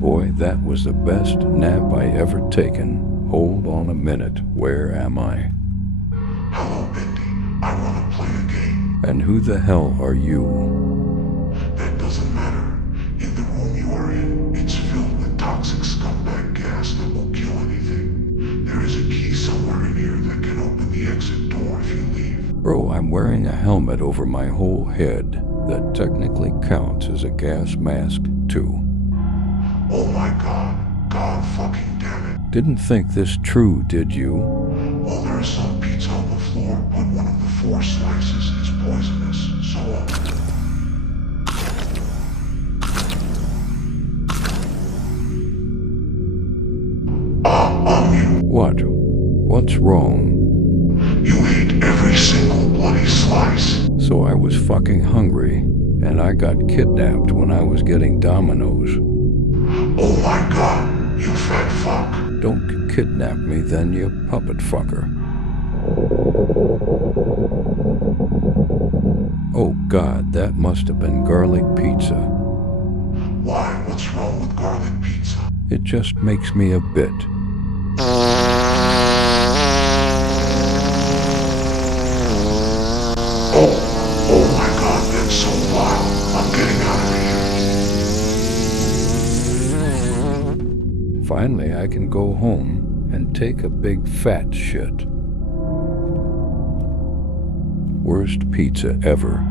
Boy, that was the best nap I ever taken. Hold on a minute, where am I? Hello, Bendy. I want to play a game. And who the hell are you? That doesn't matter. In the room you are in, it's filled with toxic scumbag gas that will kill anything. There is a key somewhere in here that can open the exit door if you leave. Bro, I'm wearing a helmet over my whole head. That technically counts as a gas mask, too. Oh my god. God fucking damn it. Didn't think this true, did you? Well, there is some pizza on the floor, but one of the 4 slices is poisonous, so What? What's wrong? you ate every single bloody slice. So I was fucking hungry, and I got kidnapped when I was getting Dominoes. Oh my god, you fat fuck. Don't kidnap me then, you puppet fucker. Oh god, that must have been garlic pizza. Why? What's wrong with garlic pizza? It just makes me a bit. Oh my god, that's so wild. I'm getting out of here. Finally, I can go home and take a big fat shit. Worst pizza ever.